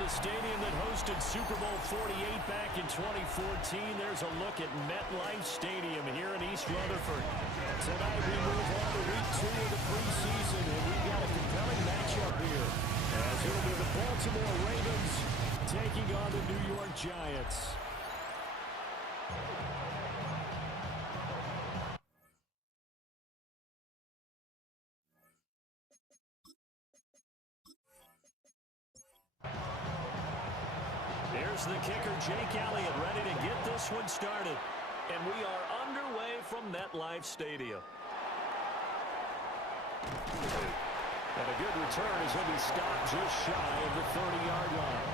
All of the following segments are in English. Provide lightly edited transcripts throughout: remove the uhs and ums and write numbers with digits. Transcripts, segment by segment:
the stadium that hosted Super Bowl 48 back in 2014, there's a look at MetLife Stadium here in East Rutherford. Tonight we move on to week 2 of the preseason, and we've got a compelling matchup here, as it'll be the Baltimore Ravens taking on the New York Giants. Here's the kicker, Jake Elliott, ready to get this one started. And we are underway from MetLife Stadium. And a good return as he'll be stopped just shy of the 30-yard line.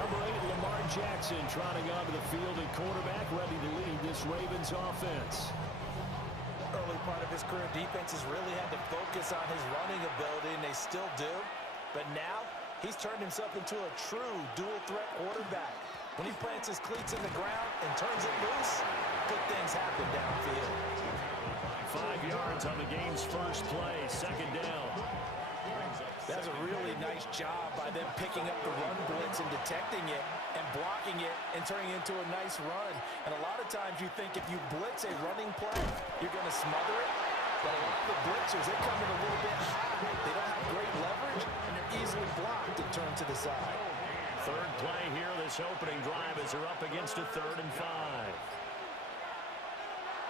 Number 8, Lamar Jackson, trotting onto the field at quarterback, ready to lead this Ravens offense. Early part of his career, defenses really had to focus on his running ability, and they still do. But now, he's turned himself into a true dual-threat quarterback. When he plants his cleats in the ground and turns it loose, good things happen downfield. 5 yards on the game's first play, second down. That's a really nice job by them picking up the run blitz and detecting it and blocking it and turning it into a nice run. And a lot of times you think if you blitz a running play, you're going to smother it. But a lot of the blitzers, they come in a little bit hot. They don't have great leverage, and they're easily blocked and turned to the side. Third play here, this opening drive, as they're up against a 3rd and 5.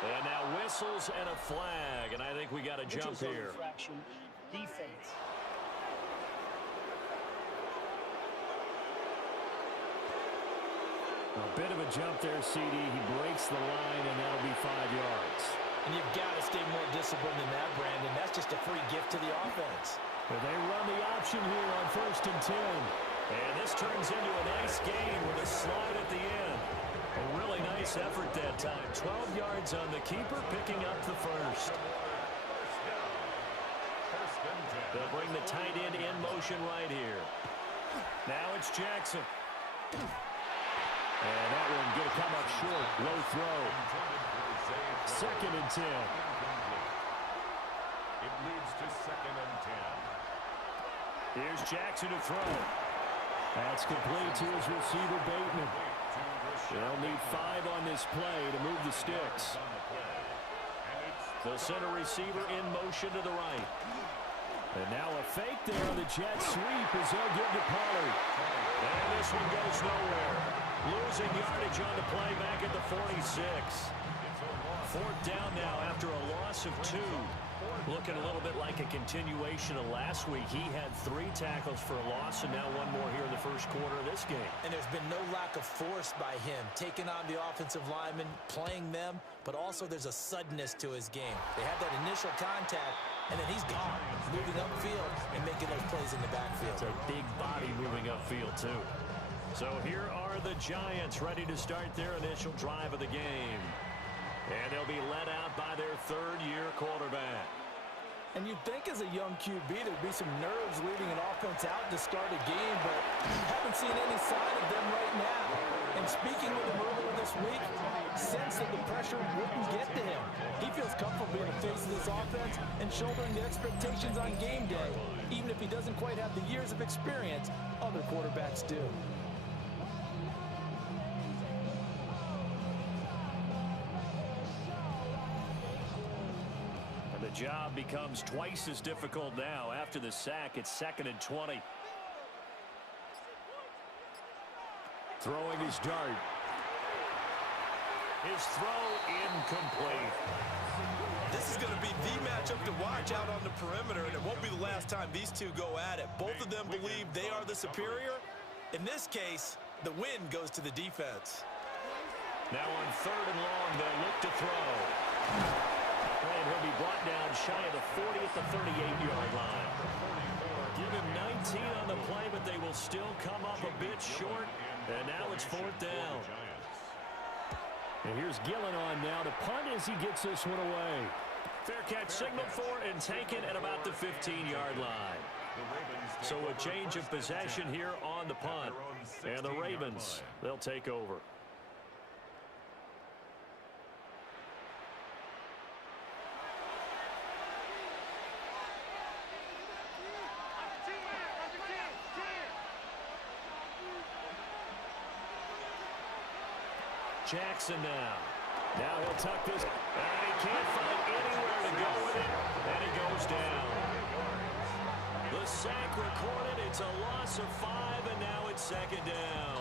And now whistles and a flag, and I think we got a jump here. Defense. A bit of a jump there, CD. He breaks the line, and that'll be 5 yards. And you've got to stay more disciplined than that, Brandon. That's just a free gift to the offense. But they run the option here on 1st and 10. And this turns into a nice gain with a slide at the end. A really nice effort that time. 12 yards on the keeper, picking up the first. They'll bring the tight end in motion right here. Now it's Jackson. And that one going to come up short. Low throw. 2nd and 10. It leads to 2nd and 10. Here's Jackson to throw. That's complete to his receiver, Bateman. They'll need 5 on this play to move the sticks. They'll send a receiver in motion to the right. And now a fake there on the jet sweep as they'll give to Pollard. And this one goes nowhere. Losing yardage on the play back at the 46. 4th down now after a loss of 2. Looking a little bit like a continuation of last week. He had 3 tackles for a loss, and now 1 more here in the first quarter of this game. And there's been no lack of force by him, taking on the offensive linemen, playing them, but also there's a suddenness to his game. They have that initial contact, and then he's gone, moving upfield and making those plays in the backfield. It's a big body moving upfield, too. So here are the Giants ready to start their initial drive of the game. And they'll be led out by their 3rd-year quarterback. And you'd think as a young QB there'd be some nerves leading an offense out to start a game, but haven't seen any sign of them right now. And speaking with him earlier this week, sense that the pressure wouldn't get to him. He feels comfortable being the face of this offense and shouldering the expectations on game day, even if he doesn't quite have the years of experience other quarterbacks do. The job becomes twice as difficult now. After the sack, it's 2nd and 20. Throwing his dart. His throw incomplete. This is going to be the matchup to watch out on the perimeter, and it won't be the last time these two go at it. Both of them believe they are the superior. In this case, the win goes to the defense. Now on 3rd and long, they'll look to throw. And he'll be brought down shy of the 40 at the 38-yard line. Give him 19 on the play, but they will still come up a bit short. And now it's 4th down. And here's Gillen on now to punt as he gets this one away. Fair catch signaled for and taken at about the 15-yard line. So a change of possession here on the punt. And the Ravens, they'll take over. Jackson now. Now he'll tuck this. And he can't find anywhere to go with it. And he goes down. The sack recorded. It's a loss of 5, and now it's second down.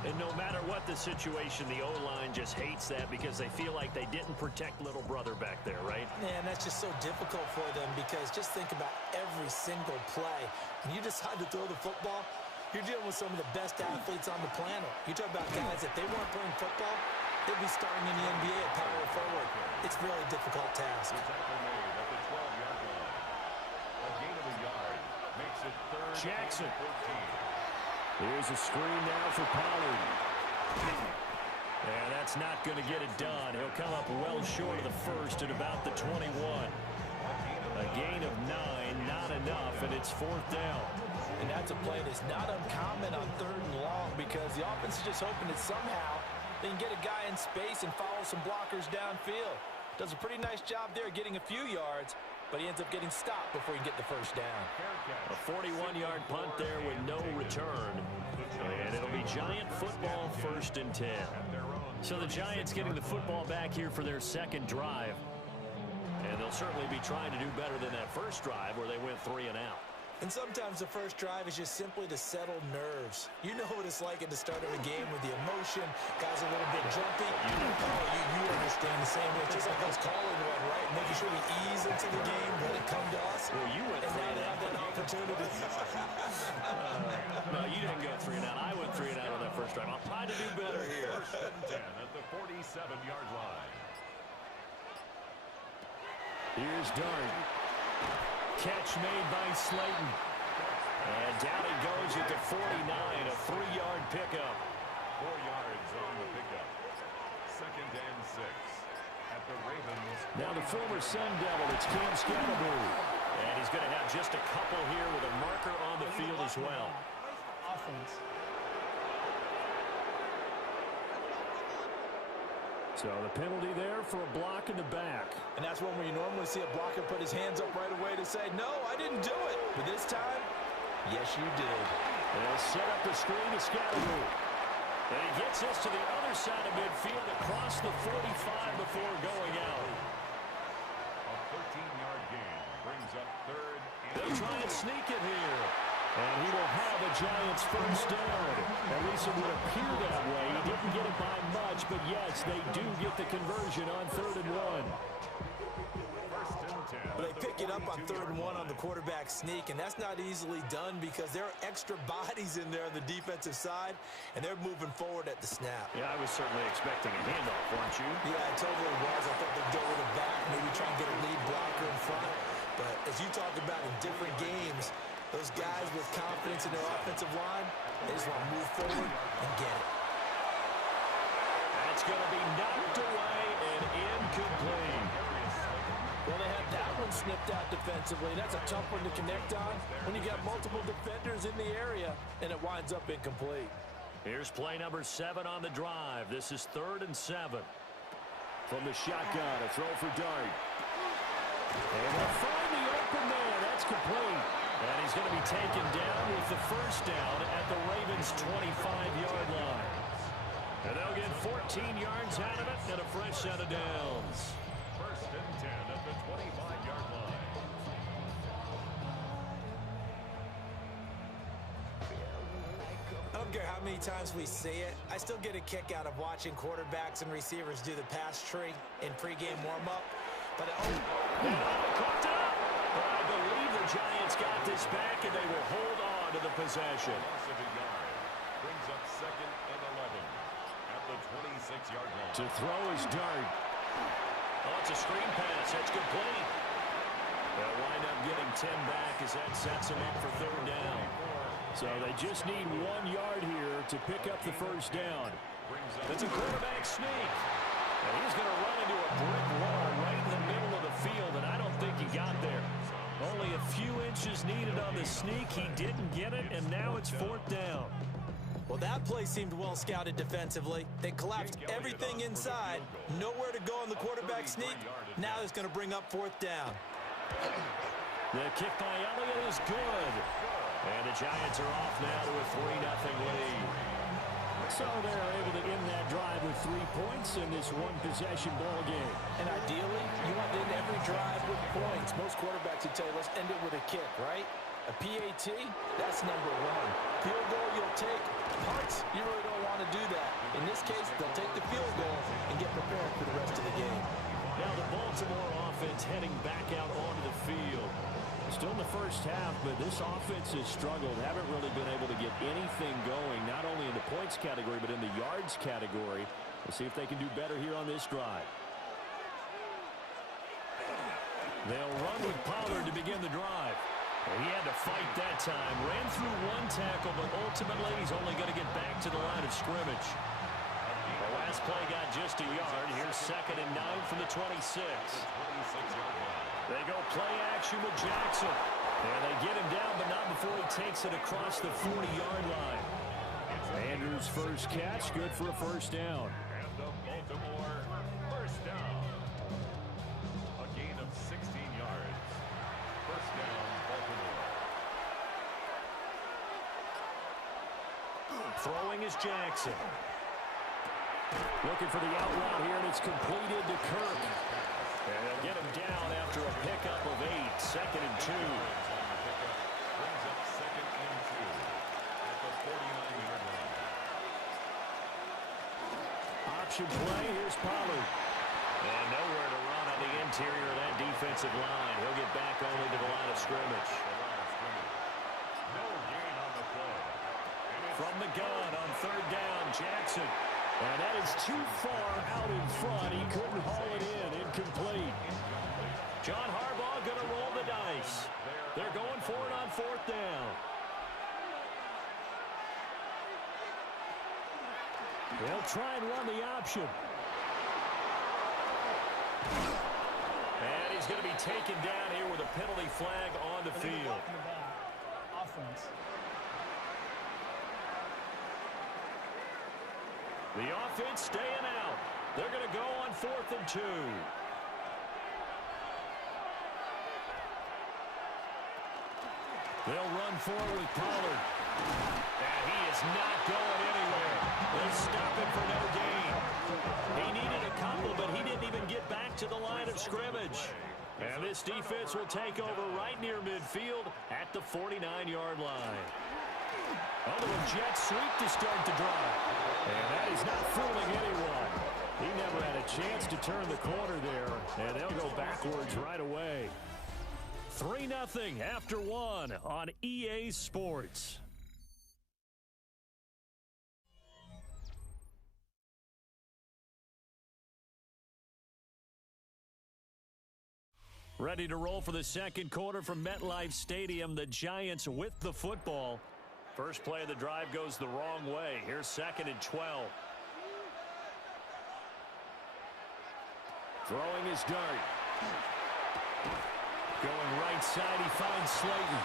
And no matter what the situation, the O-line just hates that because they feel like they didn't protect little brother back there, right? Man, that's just so difficult for them because just think about every single play. When you decide to throw the football, you're dealing with some of the best athletes on the planet. You talk about guys, if they weren't playing football, they'd be starting in the NBA at power forward. It's a really difficult task. Jackson. Here's a screen now for Pollard. And that's not going to get it done. He'll come up well short of the first at about the 21. A gain of 9, not enough, and it's fourth down. And that's a play that's not uncommon on 3rd and long because the offense is just hoping that somehow they can get a guy in space and follow some blockers downfield. Does a pretty nice job there getting a few yards, but he ends up getting stopped before he can get the first down. A 41-yard punt there with no return. And it'll be Giant football, 1st and 10. So the Giants getting the football back here for their second drive. And they'll certainly be trying to do better than that first drive where they went 3 and out. And sometimes the first drive is just simply to settle nerves. You know what it's like at the start of a game with the emotion. Guys are a little bit jumpy. You understand the same way. It's just like us calling one, right? Making sure we ease into the game, let it come to us. Well, you went and 3 now and they out. have that opportunity. No, you didn't go 3 and out. I went 3 and out on that first drive. I'll try to do better here. 1st and 10 at the 47-yard line. Here's Dart. Catch made by Slayton. And down he goes at the 49, a 3-yard pickup. 4 yards on the pickup. 2nd and 6 at the Ravens. Now the former Sun Devil, it's Cam Scalaboo. And he's going to have just a couple here with a marker on the field as well. Offense. So the penalty there for a block in the back. And that's one where you normally see a blocker put his hands up right away to say, no, I didn't do it. But this time, yes, you did. They'll set up the screen to Scalaboo. And he gets us to the other side of midfield across the 45 before going out. A 13-yard gain brings up 3rd and They'll try and sneak it here. And he will have a Giants first down. At least it would appear that way. He didn't get it by much, but yes, they do get the conversion on 3rd and 1. But they pick it up on 3rd and 1 on the quarterback sneak, and that's not easily done because there are extra bodies in there on the defensive side, and they're moving forward at the snap. Yeah, I was certainly expecting a handoff, weren't you? Yeah, I totally was. I thought they'd go with it back, maybe try and get a lead blocker in front. But as you talk about in different games, those guys with confidence in their offensive line, they just want to move forward and get it. That's going to be knocked away and incomplete. Well, they had that one snipped out defensively. That's a tough one to connect on when you got multiple defenders in the area, and it winds up incomplete. Here's play number 7 on the drive. This is 3rd and 7. From the shotgun, a throw for Dart. And they'll find the open man. That's complete. And he's going to be taken down with the first down at the Ravens' 25-yard line. And they'll get 14 yards out of it and a fresh set of downs. 1st and 10 at the 25-yard line. I don't care how many times we see it. I still get a kick out of watching quarterbacks and receivers do the pass tree in pregame warm-up. But Caught it up. But I believe the Giants got this back, and they will hold on to the possession. Loss of a yard brings up 2nd and 11 at the 26-yard line. To throw is Dart. Oh, it's a screen pass. That's complete. They'll wind up getting 10 back as that sets them up for 3rd down. So they just need 1 yard here to pick up the first down. It's a quarterback sneak. And he's going to run into a brick wall right in the middle of the field, and I don't think he got there. Only a few inches needed on the sneak. He didn't get it, and now it's 4th down. well, that play seemed well scouted defensively. They collapsed everything inside. Nowhere to go on the quarterback sneak. Now it's going to bring up 4th down. The kick by Elliott is good. And the Giants are off now to a 3-0 lead. So they're able to end that drive with 3 points in this one-possession ball game. And ideally, you want to end every drive with points. Most quarterbacks would tell you, let's end it with a kick, right? A PAT, that's number one. Field goal you'll take. Punts, you really don't want to do that. In this case, they'll take the field goal and get prepared for the rest of the game. Now the Baltimore offense heading back out onto the field. Still in the first half, but this offense has struggled. Haven't really been able to get anything going, not only in the points category, but in the yards category. We'll see if they can do better here on this drive. They'll run with Pollard to begin the drive. He had to fight that time. Ran through one tackle, but ultimately he's only going to get back to the line of scrimmage. The last play got just a yard. Here's 2nd and 9 from the 26. They go play action with Jackson. And they get him down, but not before he takes it across the 40-yard line. Andrews' first catch, good for a first down. And the Baltimore first down. A gain of 16 yards. First down, Baltimore. Throwing is Jackson. Looking for the out route here, and it's completed to Kirk. And they'll get him down after a pickup of 8. 2nd and 2. Brings up 2nd and 2 at the 49-yard line. Option play, here's Pollard. And nowhere to run on the interior of that defensive line. He'll get back only to the line of scrimmage. No gain on the play. From the gun on 3rd down, Jackson. And that is too far out in front. He couldn't haul it in. Incomplete. John Harbaugh going to roll the dice. They're going for it on 4th down. They'll try and run the option. And he's going to be taken down here with a penalty flag on the field. Offense. The offense staying out. They're going to go on 4th and 2. They'll run forward with Pollard. And he is not going anywhere. They stop him for no gain. He needed a couple, but he didn't even get back to the line of scrimmage. And this defense will take over right near midfield at the 49-yard line. A little jet sweep to start the drive. And that is not fooling anyone. He never had a chance to turn the corner there, and they'll go backwards right away. 3-0 after 1 on EA Sports. Ready to roll for the second quarter from MetLife Stadium. The Giants with the football. First play of the drive goes the wrong way. Here's 2nd and 12. Throwing his dart. Going right side, he finds Slayton.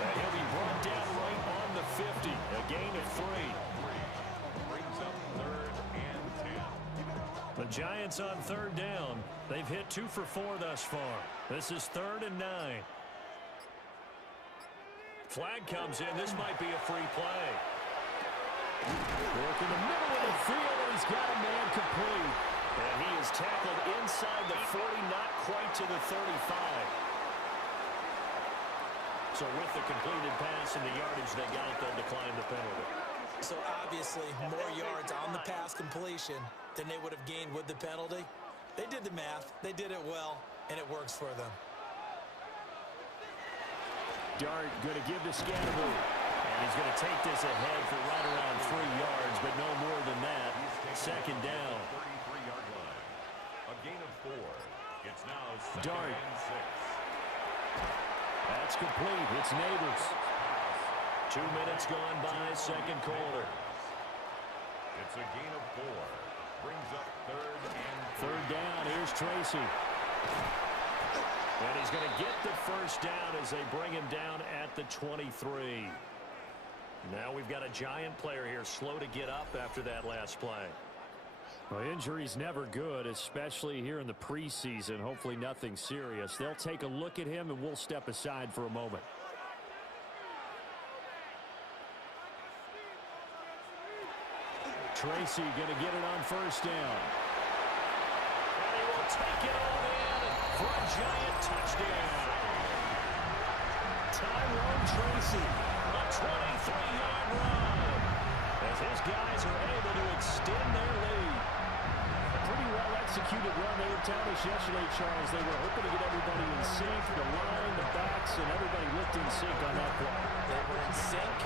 And he'll be brought down right on the 50. A gain of 3. Brings up 3rd and 10. The Giants on 3rd down. They've hit 2 for 4 thus far. This is 3rd and 9. Flag comes in. This might be a free play. Work in the middle of the field, and he's got a man complete. And he is tackled inside the 40, not quite to the 35. So with the completed pass and the yardage they got, they'll decline the penalty. So obviously more yards on the pass completion than they would have gained with the penalty. They did the math. They did it well, and it works for them. Dart going to give to Scannable. And he's going to take this ahead for right around 3 yards, but no more than that. 2nd down. 33-yard line. A gain of 4. It's now 2nd Dart. and 6. That's complete. It's Neighbors. 2 minutes gone by, second quarter. It's a gain of 4. Brings up 3rd and 3rd down. Here's Tracy. And he's going to get the first down as they bring him down at the 23. Now we've got a Giant player here slow to get up after that last play. Well, injury's never good, especially here in the preseason. Hopefully nothing serious. They'll take a look at him, and we'll step aside for a moment. Tracy going to get it on first down. And he will take it all in for a giant touchdown. Tyrone Tracy, a 23-yard run, as his guys are able to extend their lead. A pretty well-executed run. They were telling us yesterday, Charles, they were hoping to get everybody in sync, the line, the backs, and everybody looked in sync on that play. They were in sync,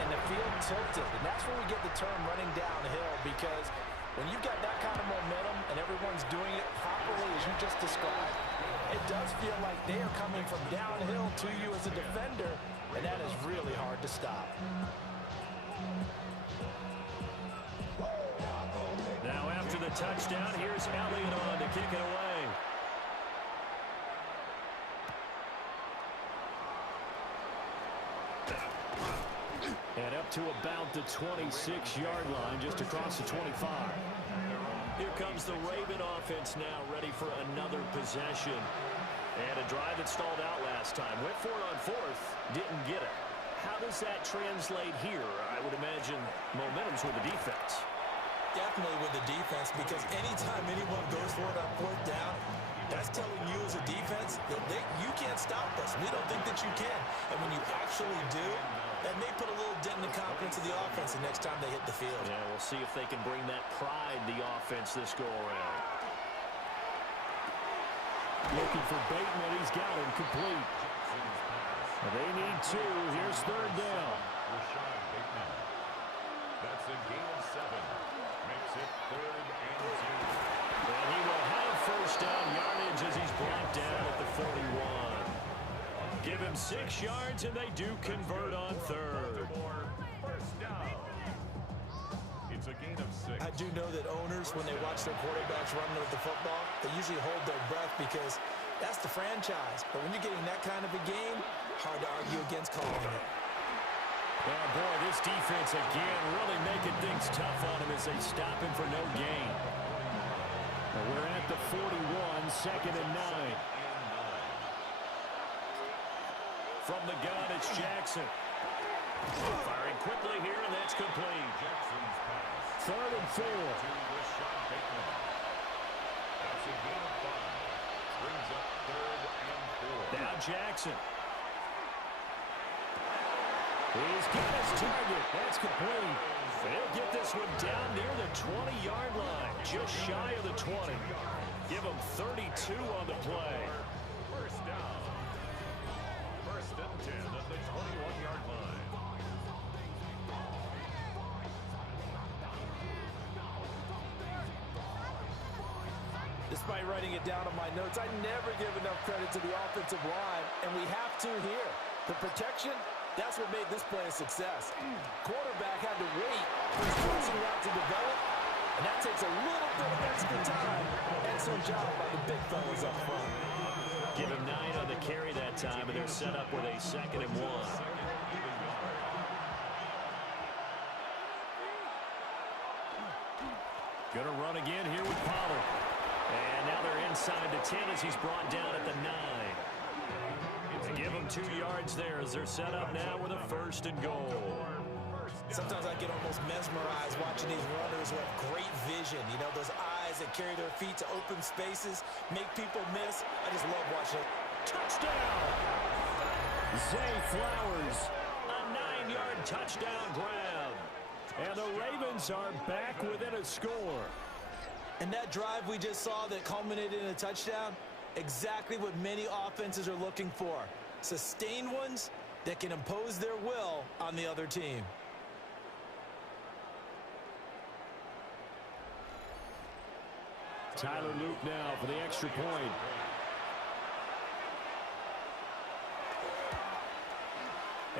and the field tilted. And that's where we get the term running downhill, because when you've got that kind of momentum and everyone's doing it properly as you just described, it does feel like they are coming from downhill to you as a defender, and that is really hard to stop. Now after the touchdown, here's Elliott on to kick it away. And up to about the 26-yard line, just across the 25. Here comes the Raven offense now, ready for another possession. And a drive that stalled out last time. Went for it on fourth, didn't get it. How does that translate here? I would imagine momentum's with the defense. Definitely with the defense, because anytime anyone goes for it on fourth down, that's telling you as a defense that you can't stop us. We don't think that you can. And when you actually do, that may put a little dent in the confidence of the offense the next time they hit the field. Yeah, we'll see if they can bring that pride, the offense, this go-around. Looking for Bateman. He's got him complete. They need two. Here's third down. That's a gain of 7. Makes it 3rd and 2. And he will have first down yardage as he's brought down at the 41. Give him 6 yards, and they do convert on third. First down. It's a gain of 6. I do know that owners, when they watch their quarterbacks running with the football, they usually hold their breath because that's the franchise. But when you're getting that kind of a game, hard to argue against calling it. Oh, boy, this defense again really making things tough on him as they stop him for no gain. Well, we're at the 41, 2nd and 9. From the gun, it's Jackson. Firing quickly here, and that's complete. Jackson's pass. 3rd and 4. To Rashad Bateman. That's a gain of 5. Brings up 3rd and 4. Now Jackson. He's got his target. That's complete. They'll get this one down near the 20-yard line, just shy of the 20. Give him 32 on the play. First down. 1st and 10 at the 21-yard line. Despite writing it down on my notes, I never give enough credit to the offensive line, and we have to here. The protection, that's what made this play a success. Quarterback had to wait for his crossing route to develop, and that takes a little bit of extra time. Excellent job by the big fellas up front. Give him 9 on the carry that time, and they're set up with a 2nd and 1. Gonna run again here with Pollard. And now they're inside the 10 as he's brought down at the 9. Give them 2 yards there as they're set up now with a 1st and goal. Sometimes I get almost mesmerized watching these runners who have great vision. You know, those eyes that carry their feet to open spaces, make people miss. I just love watching it. Touchdown! Zay Flowers, a 9-yard touchdown grab. And the Ravens are back within a score. And that drive we just saw that culminated in a touchdown, exactly what many offenses are looking for. Sustained ones that can impose their will on the other team. Tyler Luke now for the extra point.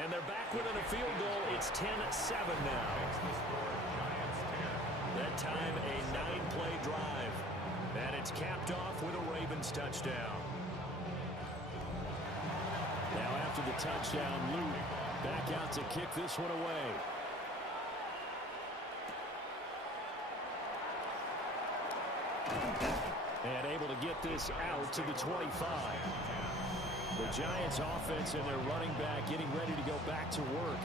And they're back within a field goal. It's 10-7 now. That time a 9-play drive. And it's capped off with a Ravens touchdown. Now after the touchdown, Luke back out to kick this one away. And able to get this out to the 25. The Giants offense and their running back getting ready to go back to work.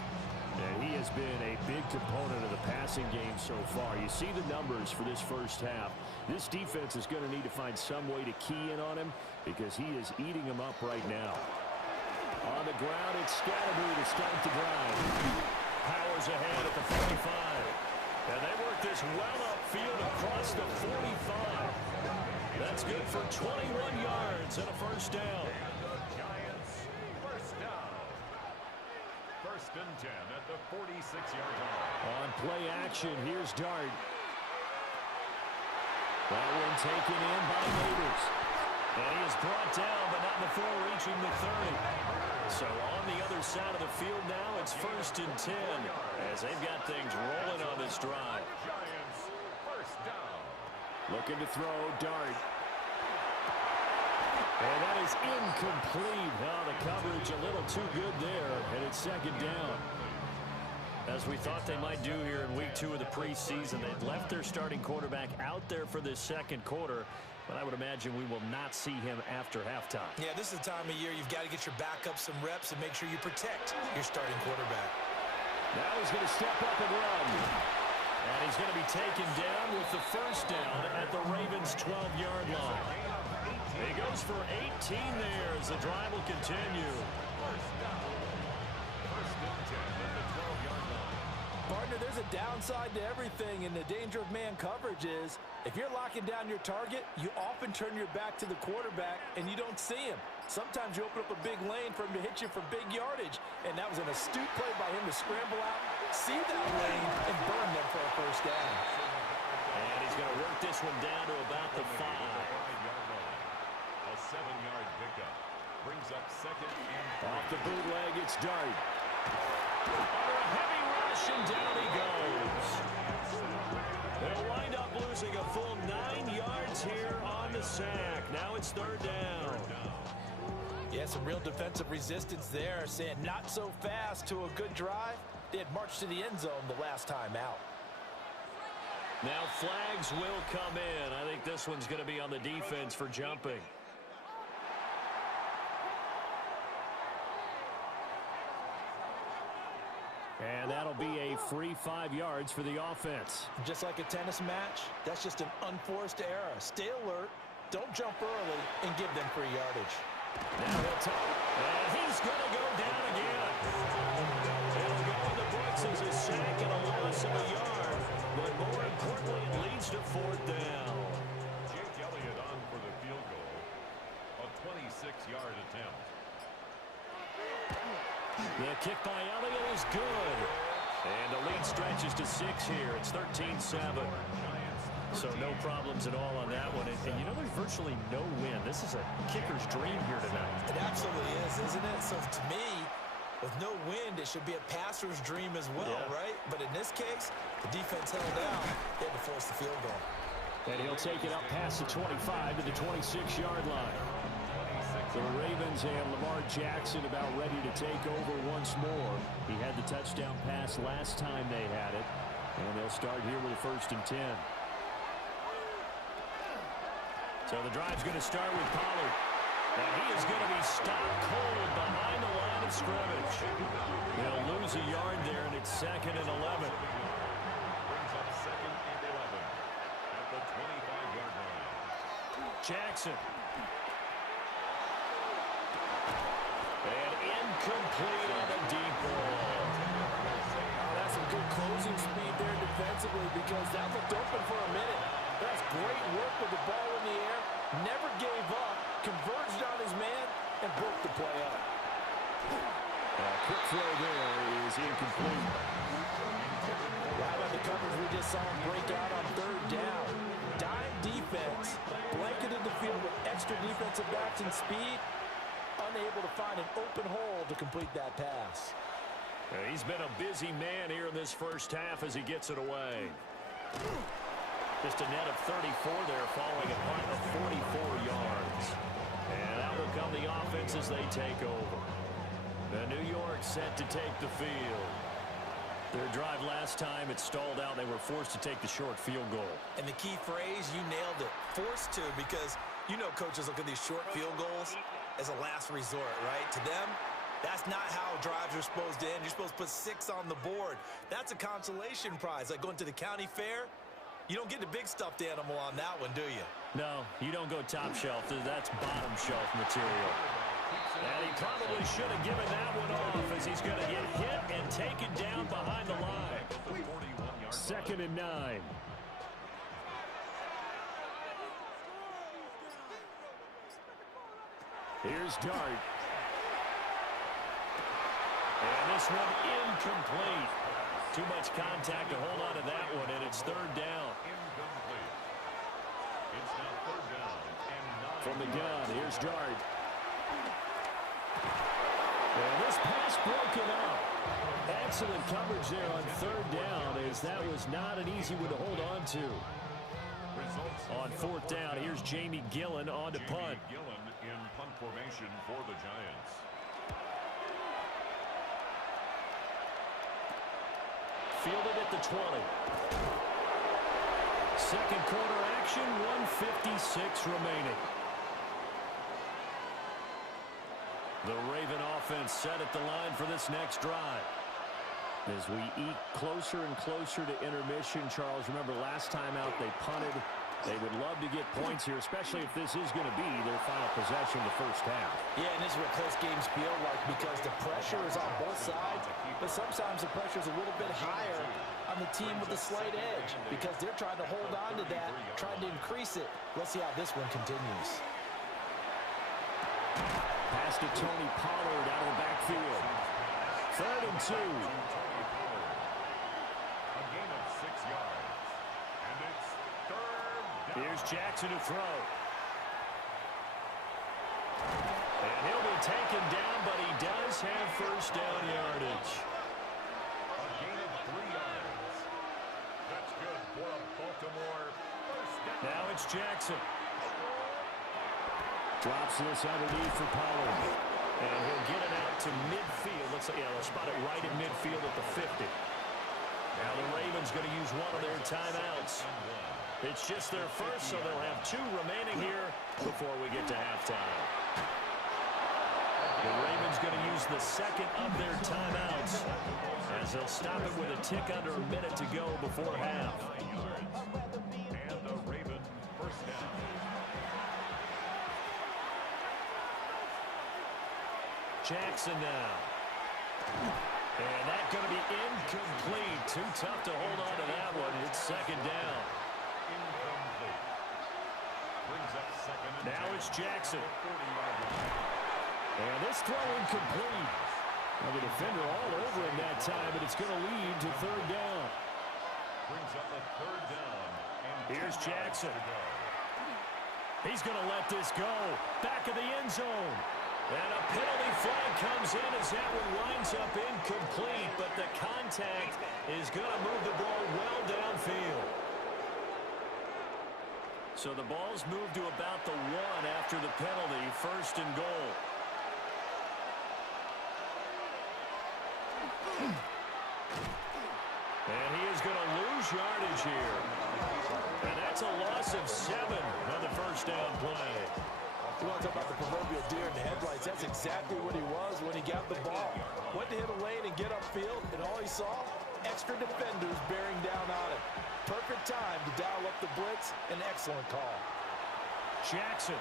And he has been a big component of the passing game so far. You see the numbers for this first half. This defense is going to need to find some way to key in on him because he is eating them up right now. On the ground, it's Scatterby to start the drive. Powers ahead at the 45. And they work this well upfield across the 45. That's good for 21 yards and a first down. And the Giants first down. First and 10 at the 46-yard line. On play action, here's Dart. That one taken in by Neighbors. And he is brought down, but not before reaching the 30. So on the other side of the field now, it's first and 10 as they've got things rolling on this drive. Giants first down. Looking to throw, Dart. And that is incomplete. Oh, the coverage a little too good there, and it's second down. As we thought they might do here in week 2 of the preseason, they'd left their starting quarterback out there for this second quarter, but I would imagine we will not see him after halftime. Yeah, this is the time of year you've got to get your backup some reps and make sure you protect your starting quarterback. Now he's going to step up and run. And he's going to be taken down with the first down at the Ravens' 12-yard line. He goes for 18 there as the drive will continue. First down. First and 10 at the 12-yard line. Partner, there's a downside to everything, and the danger of man coverage is if you're locking down your target, you often turn your back to the quarterback and you don't see him. Sometimes you open up a big lane for him to hit you for big yardage, and that was an astute play by him to scramble out, see that lane, and burn them for a first down. And he's going to work this one down to about the 5. 5-yard line. A 7-yard pickup. Brings up second and Off the bootleg, it's Dart. Under a heavy rush, and down he goes. They'll wind up losing a full 9 yards here on the sack. Now it's third down. Yeah, some real defensive resistance there, saying not so fast to a good drive. They had marched to the end zone the last time out. Now flags will come in. I think this one's going to be on the defense for jumping. And that'll be a free 5 yards for the offense. Just like a tennis match, that's just an unforced error. Stay alert, don't jump early, and give them free yardage. Now he'll top. And he's going to go down again. It'll go in the books as a sack and a loss of a yard. But more importantly, it leads to fourth down. Jake Elliott on for the field goal. A 26-yard attempt. The kick by Elliott is good. And the lead stretches to 6 here. It's 13-7. So no problems at all on that one. And you know, there's virtually no wind. This is a kicker's dream here tonight. It absolutely is, isn't it? So to me, with no wind, it should be a passer's dream as well, right? But in this case, the defense held down. They had to force the field goal. And he'll take it up past the 25 to the 26-yard line. The Ravens and Lamar Jackson about ready to take over once more. He had the touchdown pass last time they had it. And they'll start here with a first and 10. So the drive's going to start with Pollard. And he is going to be stopped cold behind the line of scrimmage. They'll lose a yard there, and it's second and 11. Brings up second and 11 at the 25-yard line. Jackson. And incomplete on the deep ball. Oh, that's some good closing speed there defensively because that looked open for a minute. That's great work with the ball in the air. Never gave up, converged on his man, and broke the play up. Quick throw there is incomplete. Right on the coverage, we just saw him break out on third down. Dime defense, blanketed the field with extra defensive backs and speed, unable to find an open hole to complete that pass. He's been a busy man here in this first half as he gets it away. Just a net of 34 there, following a punt of 44 yards. And out will come the offense as they take over. The New York set to take the field. Their drive last time, it stalled out. They were forced to take the short field goal. And the key phrase, you nailed it, forced to, because you know coaches look at these short field goals as a last resort, right? To them, That's not how drives are supposed to end. You're supposed to put 6 on the board. That's a consolation prize, like going to the county fair. You don't get the big stuffed animal on that one, do you? No, you don't go top shelf. That's bottom shelf material. And he probably should have given that one off as he's going to get hit and taken down behind the line. 2nd and 9. Here's Dart. And this one incomplete. Too much contact to hold on to that one, and it's 3rd down. Incomplete. It's now 3rd down and 9. From the gun, here's Dart. And this pass broken up. Excellent coverage there on 3rd down, as that was not an easy one to hold on to. On 4th down, here's Jamie Gillen on to punt. Gillen in punt formation for the Giants. Fielded at the 20. 2nd quarter action, 1:56 remaining. The Raven offense set at the line for this next drive. As we eke closer and closer to intermission, Charles, remember last time out they punted. They would love to get points here, especially if this is going to be their final possession of the first half. Yeah, and this is what close games feel like because the pressure is on both sides, but sometimes the pressure is a little bit higher on the team with the slight edge because they're trying to hold on to that, trying to increase it. Let's see how this one continues. Pass to Tony Pollard out of the backfield. 3rd and 2. A gain of 6 yards. And it's 3rd down. Here's Jackson to throw. And he'll be taken down, but he does have first down yardage. A gain of 3 yards. That's good for a Baltimore first down. Now it's Jackson. Drops this underneath for Pollard. And he'll get it out to midfield. Looks like, yeah, they'll spot it right in midfield at the 50. Now the Ravens going to use one of their timeouts. It's just their first, so they'll have 2 remaining here before we get to halftime. The Ravens going to use the 2nd of their timeouts as they'll stop it with a tick under a minute to go before half. And the Raven first down. Jackson now. And that's going to be incomplete. Too tough to hold on to that one. It's 2nd down. Incomplete. Brings up 2nd and 10. Now it's Jackson. 40-yard line. And this throw incomplete. Now the defender all over him that time, but it's going to lead to 3rd down. Brings up a 3rd down. And Here's 2 yards Jackson. to go. He's going to let this go. Back of the end zone. And a penalty flag comes in as that one winds up incomplete, but the contact is going to move the ball well downfield. So the ball's moved to about the 1 after the penalty, 1st and goal. And he is going to lose yardage here. And that's a loss of 7 on the first down play. You want to talk about the proverbial deer in the headlights? That's exactly what he was when he got the ball. Went to hit a lane and get upfield, and all he saw, extra defenders bearing down on him. Perfect time to dial up the blitz. An excellent call. Jackson.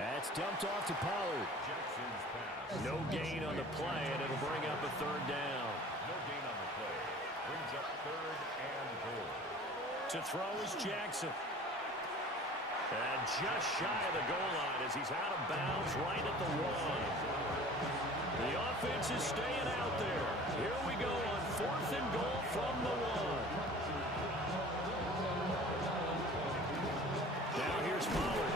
That's dumped off to Pollard. Jackson's pass. No gain on the play, and it'll bring up a 3rd down. No gain on the play. Brings up 3rd and goal. To throw is Jackson. And just shy of the goal line as he's out of bounds right at the 1. The offense is staying out there. Here we go on 4th and goal from the 1. Now here's Pollard.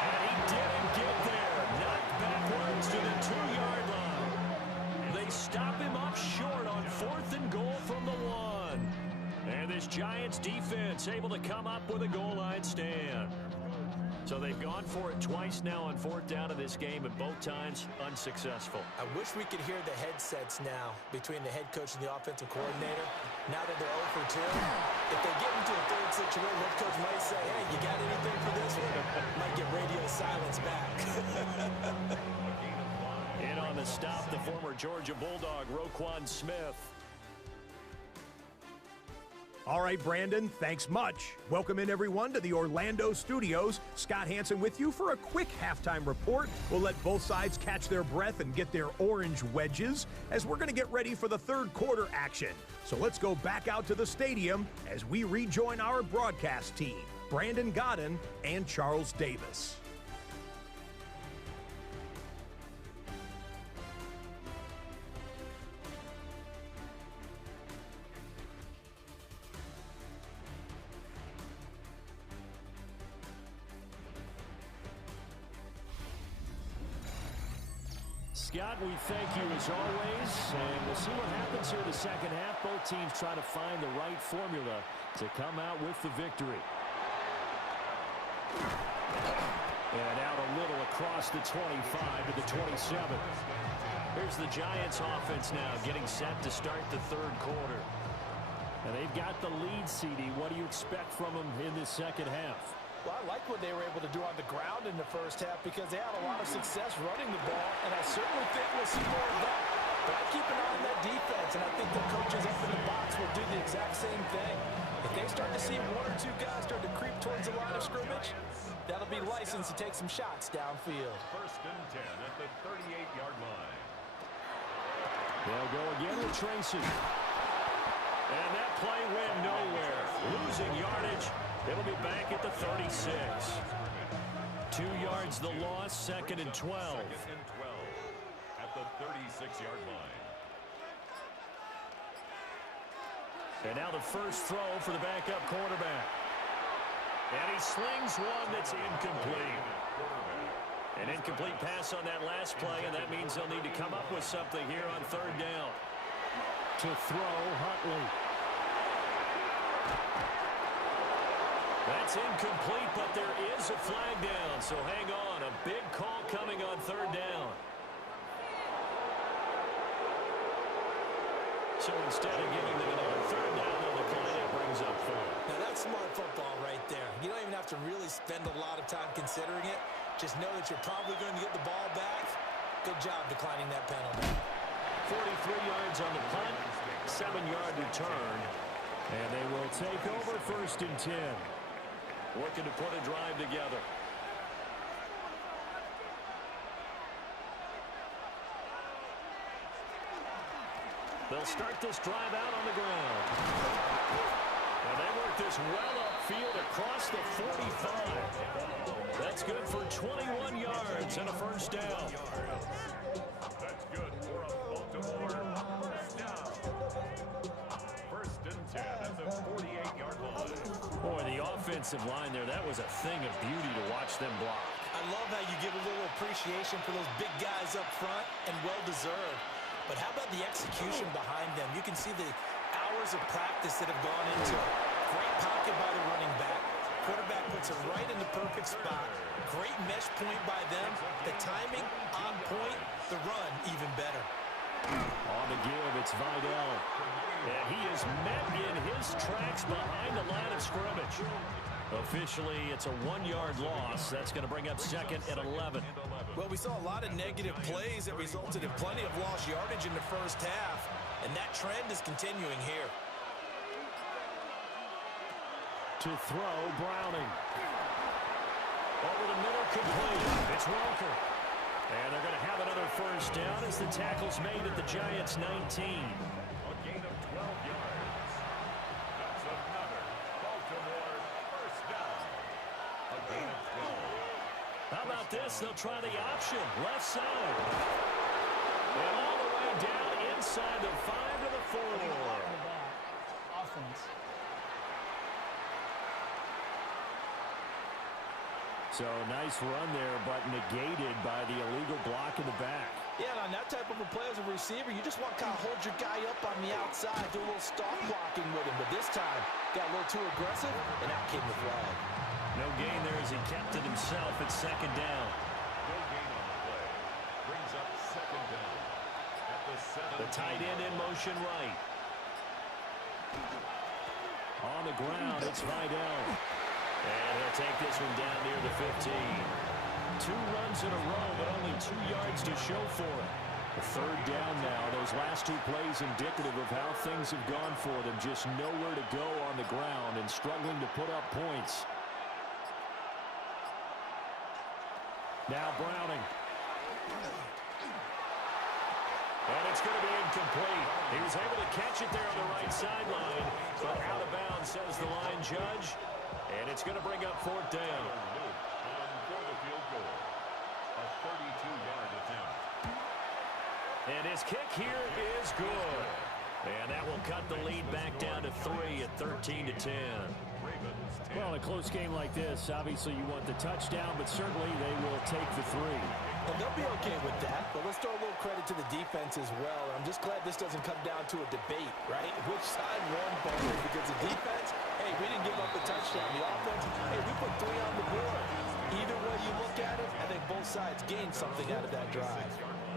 And he didn't get there. Knocked backwards to the 2-yard line. They stop him up short on 4th and goal from the 1. And this Giants defense able to come up with a goal line stand. So they've gone for it twice now on 4th down in this game, and both times unsuccessful. I wish we could hear the headsets now between the head coach and the offensive coordinator. Now that they're 0 for 2, if they get into a 3rd situation, head coach might say, hey, you got anything for this one? Might get radio silence back. A gain of 1 to stop the former Georgia Bulldog, Roquan Smith. All right, Brandon, thanks much. Welcome in, everyone, to the Orlando studios. Scott Hansen with you for a quick halftime report. We'll let both sides catch their breath and get their orange wedges as we're going to get ready for the third quarter action. So let's go back out to the stadium as we rejoin our broadcast team, Brandon Godden and Charles Davis. Scott, we thank you as always, and we'll see what happens here in the second half. Both teams trying to find the right formula to come out with the victory. And out a little across the 25 to the 27. Here's the Giants offense now getting set to start the third quarter. And they've got the lead, CD. What do you expect from them in this second half? Well, I like what they were able to do on the ground in the first half because they had a lot of success running the ball, and I certainly think we'll see more of that. But I keep an eye on that defense, and I think the coaches up in the box will do the exact same thing. If they start to see one or two guys start to creep towards the line of scrimmage, that'll be license to take some shots downfield. First and 10 at the 38-yard line. They'll go again with Tracy. And that play went nowhere. Losing yardage. It'll be back at the 36. 2 yards the loss, second and 12. Second and 12 at the 36-yard line. And now the first throw for the backup quarterback. And he slings one that's incomplete. An incomplete pass on that last play, and that means they'll need to come up with something here on third down. To throw, Huntley. That's incomplete, but there is a flag down, so hang on. A big call coming on third down. So instead of giving them another third down on the play, it brings up fourth. Now, that's smart football right there. You don't even have to really spend a lot of time considering it. Just know that you're probably going to get the ball back. Good job declining that penalty. 43 yards on the punt, 7-yard return, and they will take over first and 10. Looking to put a drive together. They'll start this drive out on the ground. And they work this well upfield across the 45. That's good for 21 yards and a first down. That's good for a Baltimore first down. First and 10 at the 48-yard line. Boy, the offensive line there, that was a thing of beauty to watch them block. I love how you give a little appreciation for those big guys up front, and well-deserved. But how about the execution behind them? You can see the hours of practice that have gone into it. Great pocket by the running back. Quarterback puts it right in the perfect spot. Great mesh point by them. The timing on point. The run even better. On the give, it's Vidal. And he is met in his tracks behind the line of scrimmage. Officially, it's a 1-yard loss. That's going to bring up second and 11. Well, we saw a lot of negative plays that resulted in plenty of lost yardage in the first half, and that trend is continuing here. To throw, Browning. Over the middle, complete. It's Walker. And they're going to have another first down as the tackle's made at the Giants' 19. A gain of 12 yards. That's another Baltimore first down. A gain of 12. How about this? They'll try the option. Left side. And all the way down inside the 5 to the 4. Offense. So nice run there, but negated by the illegal block in the back. Yeah, and on that type of a play as a receiver, you just want to kind of hold your guy up on the outside, do a little stop blocking with him. But this time, got a little too aggressive, and out came the flag. No gain there as he kept it himself at second down. No gain on the play. Brings up second down. At the 7. The tight end in motion right. On the ground, it's Vidal. And he'll take this one down near the 15. 2 runs in a row, but only 2 yards to show for it. Third down now. Those last two plays indicative of how things have gone for them. Just nowhere to go on the ground and struggling to put up points. Now Browning. And it's going to be incomplete. He was able to catch it there on the right sideline, but out of bounds, says the line judge. And it's going to bring up fourth down. For the field goal, a 32-yard attempt. And his kick here is good. And that will cut the lead back down to 3 at 13-10. Well, in a close game like this, obviously you want the touchdown, but certainly they will take the 3. And they'll be okay with that, but let's throw a little credit to the defense as well. I'm just glad this doesn't come down to a debate, right? Which side won better? Because the defense, hey, we didn't give up a touchdown. The offense, hey, we put 3 on the board. Either way you look at it, I think both sides gained something out of that drive.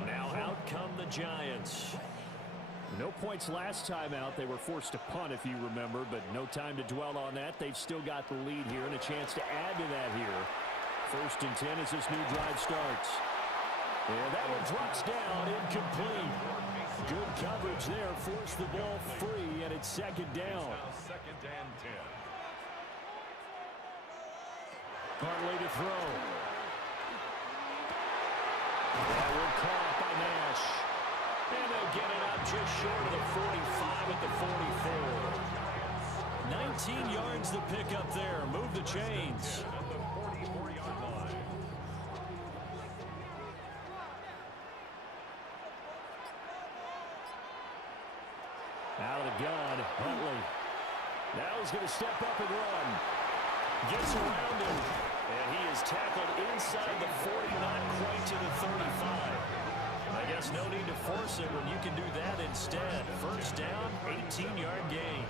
Now out come the Giants. No points last time out. They were forced to punt, if you remember, but no time to dwell on that. They've still got the lead here and a chance to add to that here. 1st and 10 as this new drive starts. And that one drops down, incomplete. Good coverage there, forced the ball free, and it's 2nd down. Now 2nd and 10. Hartley to throw. That one caught up by Nash. And they'll get it up just short of the 45 at the 44. 19 yards to pick up there. Move the chains. At the 44-yard line. Out of the gun, Huntley. Now he's going to step up and run. Gets around him. And he is tackled inside the 40, not quite to the 35. I guess no need to force it when you can do that instead. 1st down, 18-yard gain.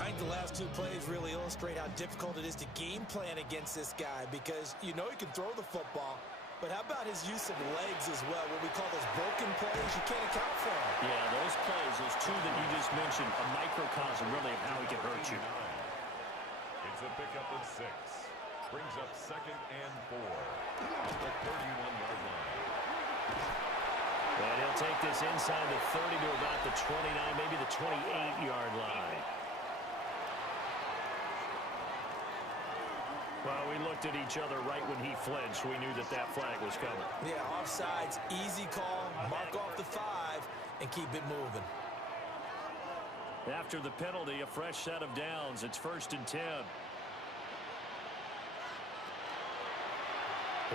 I think the last 2 plays really illustrate how difficult it is to game plan against this guy, because you know he can throw the football, but how about his use of legs as well? What we call those broken plays, you can't account for them. Yeah, those plays, those 2 that you just mentioned, a microcosm really of how he can hurt you. It's a pickup of 6. Brings up 2nd and 4. At the 31-yard line. And he'll take this inside the 30 to about the 29, maybe the 28-yard line. Well, we looked at each other right when he flinched. We knew that that flag was coming. Yeah, offsides, easy call, mark off the 5, and keep it moving. After the penalty, a fresh set of downs. It's 1st and 10.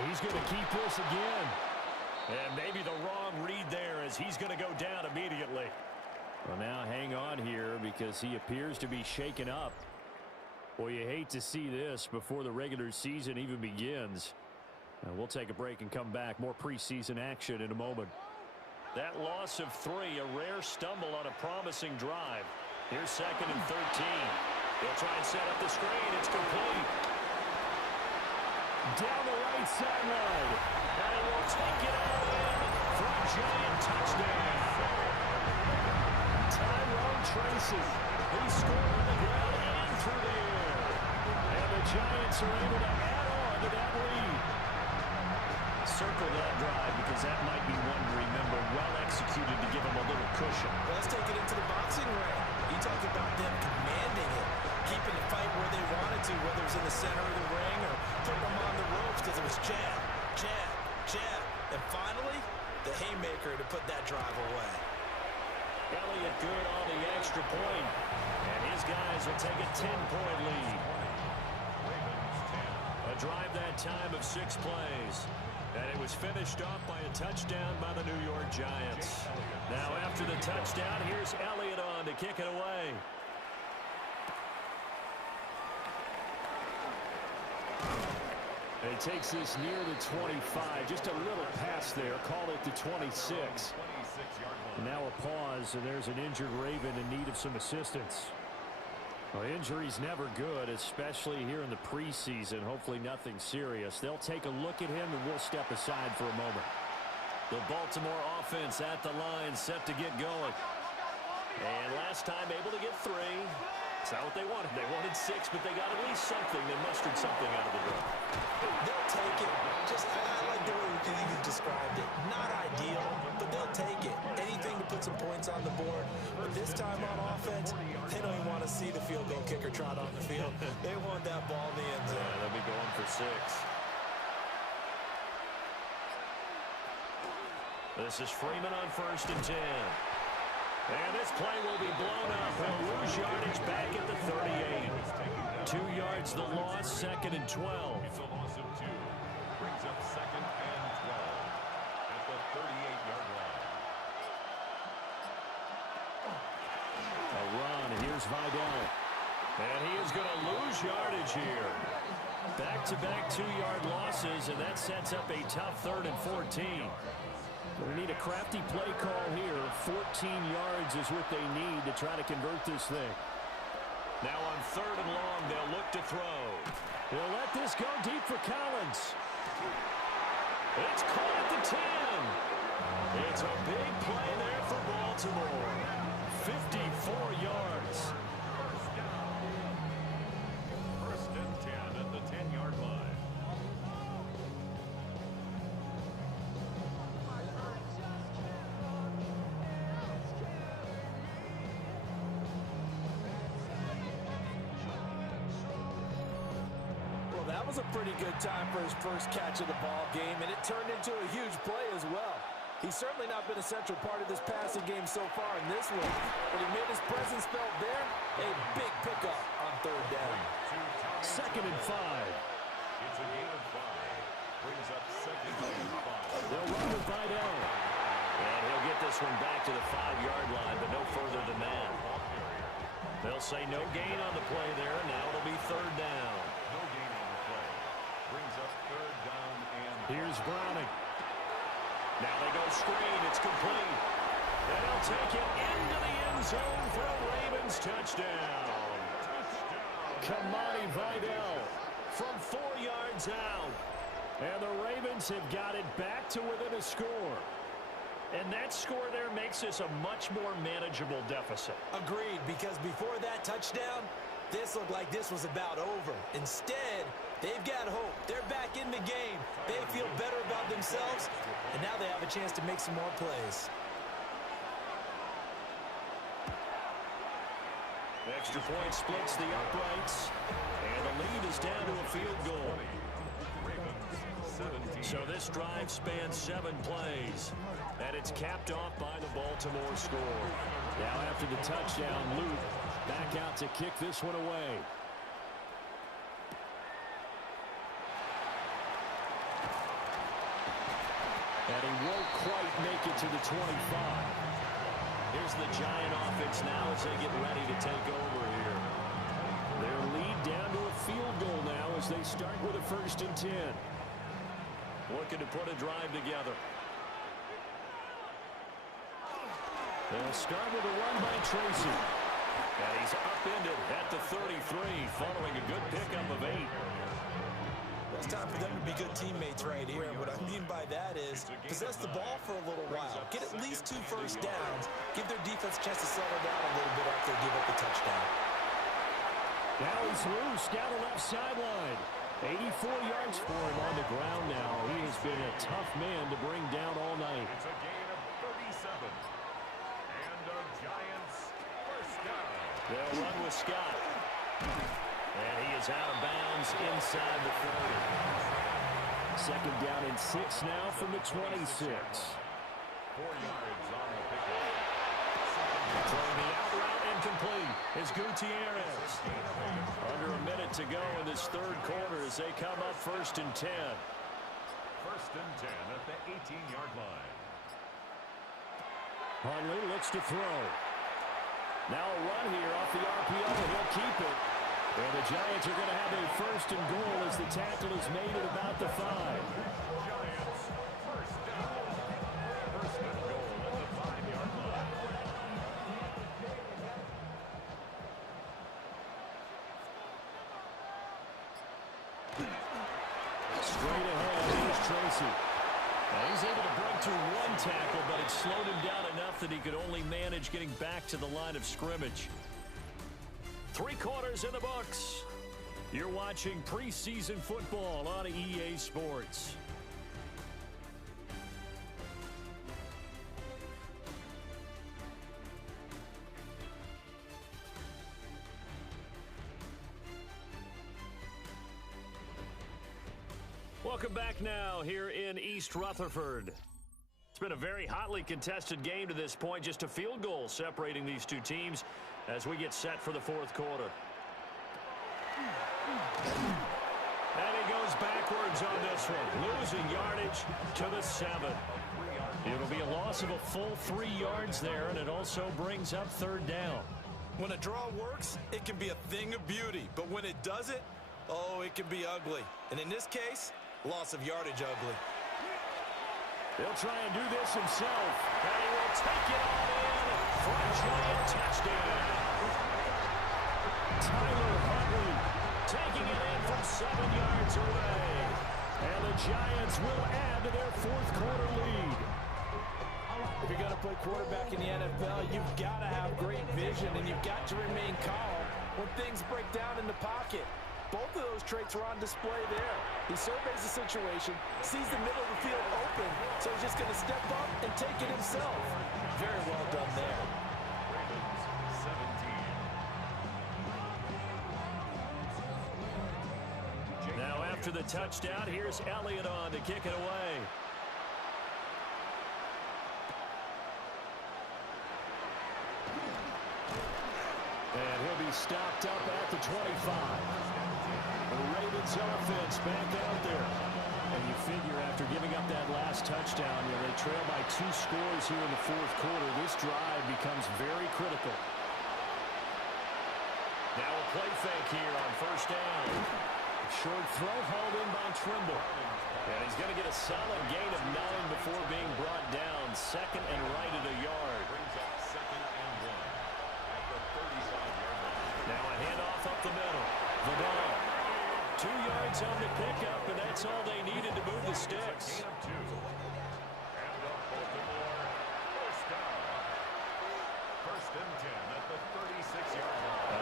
He's going to keep this again. And maybe the wrong read there as he's going to go down immediately. Well, now hang on here because he appears to be shaken up. Well, you hate to see this before the regular season even begins. We'll take a break and come back. More preseason action in a moment. That loss of 3, a rare stumble on a promising drive. Here's 2nd and 13. They'll try and set up the screen. It's complete. Down the right sideline. And it will take it all in for a Giant touchdown. Tyrone Tracy. He scored on the ground and through the air. And the Giants are able to add on to that lead. Circle that drive because that might be one to remember. Well executed to give them a little cushion. Well, let's take it into the boxing ring. You talk about them commanding it, keeping the fight where they wanted to, whether it's in the center of the ring or putting them on the ropes, because it was jab, jab, jab. And finally, the haymaker to put that drive away. Elliott good on the extra point. And his guys will take a 10-point lead. A drive that time of 6 plays. And it was finished off by a touchdown by the New York Giants. Now after the touchdown, here's Elliott on to kick it away. And he takes this near the 25. Just a little pass there. Call it the 26. Now a pause, and there's an injured Raven in need of some assistance. Well, injury's never good, especially here in the preseason. Hopefully nothing serious. They'll take a look at him, and we'll step aside for a moment. The Baltimore offense at the line, set to get going. And last time able to get 3. It's not what they wanted. They wanted 6, but they got at least something. They mustered something out of the draw. They'll take it. I like the way you described it. Not ideal, but they'll take it. Anything to put some points on the board. But this time on offense, they don't even want to see the field goal kicker trot on the field. They want that ball in the end zone. Yeah, they'll be going for 6. This is Freeman on 1st and 10. And this play will be blown up. They'll lose yardage back at the 38. 2 yards the loss, 2nd and 12. It's a loss of 2. Brings up 2nd and 12 at the 38-yard line. A run. Here's Vidal. And he is going to lose yardage here. Back-to-back 2-yard losses, and that sets up a tough 3rd and 14. They need a crafty play call here. 14 yards is what they need to try to convert this thing. Now on 3rd and long, they'll look to throw. They'll let this go deep for Collins. It's caught at the 10. It's a big play there for Baltimore. 54 yards. First down. 1st and 10 at the 10-yard line. That was a pretty good time for his first catch of the ball game, and it turned into a huge play as well. He's certainly not been a central part of this passing game so far in this one, but he made his presence felt there. A big pickup on 3rd down. 2nd and 5. It's a gain of 5. Brings up 2nd and 5. They'll run with Vidal. And he'll get this one back to the 5-yard line, but no further than that. They'll say no gain on the play there. Now it'll be 3rd down. No gain on the play. Brings up 3rd down and Here's Browning. Now they go screen. It's complete. And he'll take it into the end zone for a Ravens touchdown. Kamani Vidal from 4 yards out. And the Ravens have got it back to within a score. And that score there makes this a much more manageable deficit. Agreed, because before that touchdown, this looked like this was about over. Instead, they've got hope. They're back in the game. They feel better about themselves, and now they have a chance to make some more plays. Extra point splits the uprights, and the lead is down to a field goal. So this drive spans 7 plays, and it's capped off by the Baltimore score. Now after the touchdown, Luke back out to kick this one away. And he won't quite make it to the 25. Here's the Giant offense now as they get ready to take over here. Their lead down to a field goal now as they start with a 1st and 10. Looking to put a drive together. They'll start with a run by Tracy. And he's upended at the 33 following a good pickup of 8. It's time for them to be good teammates right here. What I mean by that is possess the ball for a little while. Get at least 2 first downs. Give their defense a chance to settle down a little bit after they give up the touchdown. Now he's loose down the left sideline. 84 yards for him on the ground now. He has been a tough man to bring down all night. it's a gain of 37. And the Giants first down. They'll run with Scott. And he is out of bounds inside the 30. 2nd down and 6 now from the 26. 4 yards on the pickup. Throwing the out route incomplete is Gutierrez. Under a minute to go in this 3rd quarter as they come up 1st and 10. 1st and 10 at the 18-yard line. Hundley looks to throw. Now a run here off the RPO, and he'll keep it. And the Giants are going to have a 1st and goal as the tackle is made at about the 5. Giants first down. 1st and goal at the 5-yard line. Straight ahead, here's Tracy. He's able to break through one tackle, but it slowed him down enough that he could only manage getting back to the line of scrimmage. 3 quarters in the books. You're watching preseason football on EA Sports. Welcome back now here in East Rutherford. It's been a very hotly contested game to this point, just a field goal separating these two teams as we get set for the 4th quarter. And he goes backwards on this one, losing yardage to the 7. It'll be a loss of a full 3 yards there, and it also brings up 3rd down. When a draw works, it can be a thing of beauty, but when it doesn't, oh, it can be ugly. And in this case, loss of yardage ugly. He'll try and do this himself, and he will take it all in for a giant touchdown. Tyler Huntley taking it in from 7 yards away. And the Giants will add to their 4th quarter lead. If you're going to play quarterback in the NFL, you've got to have great vision, and you've got to remain calm when things break down in the pocket. Both of those traits are on display there. He surveys the situation, sees the middle of the field open, so he's just going to step up and take it himself. Very well done there. Now after the touchdown, here's Elliott on to kick it away. And he'll be stopped up at the 25. The Ravens offense back out there. And you figure after giving up that last touchdown, they trail by 2 scores here in the 4th quarter. This drive becomes very critical. Now a play fake here on 1st down. Short throw hauled in by Trimble. And he's going to get a solid gain of 9 before being brought down. 2nd and right at a yard. Now a handoff up the middle. The ball. 2 yards on the pickup, and that's all they needed to move the sticks.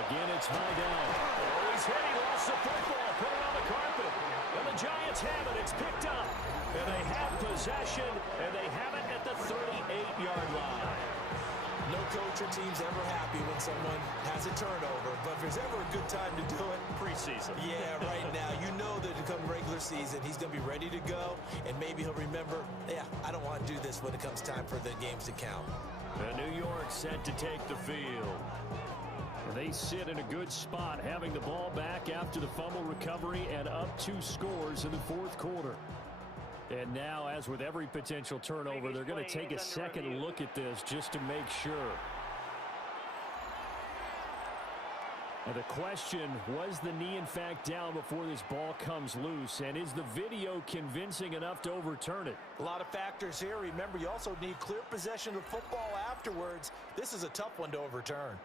Again, it's high down. Oh, he's hit. He lost the football. Put it on the carpet. And the Giants have it. It's picked up. And they have possession, and they have it at the 38-yard line. No coach or team's ever happy when someone has a turnover, but if there's ever a good time to do it, Preseason. Yeah, right now. You know that come regular season, he's going to be ready to go, and maybe he'll remember, yeah, I don't want to do this when it comes time for the games to count. And New York set to take the field. And they sit in a good spot, having the ball back after the fumble recovery and up 2 scores in the 4th quarter. And now, as with every potential turnover, they're going to take a second look at this just to make sure. And the question, was the knee in fact down before this ball comes loose? And is the video convincing enough to overturn it? A lot of factors here. Remember, you also need clear possession of football afterwards. This is a tough one to overturn.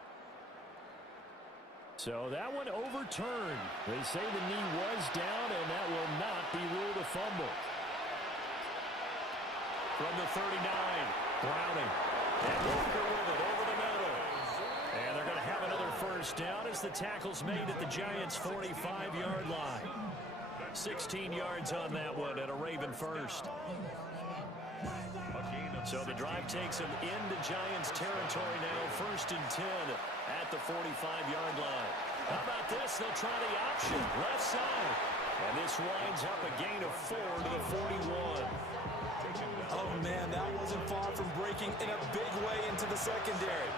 So that one overturned. They say the knee was down, and that will not be ruled a fumble. From the 39, Browning. And Walker with it over the middle. And they're going to have another 1st down as the tackle's made at the Giants' 45-yard line. 16 yards on that one and a Raven 1st. So the drive takes them into Giants territory now. 1st and 10 at the 45-yard line. How about this? They'll try the option. Left side. And this winds up a gain of 4 to the 41. Oh, man, that wasn't far from breaking in a big way into the secondary.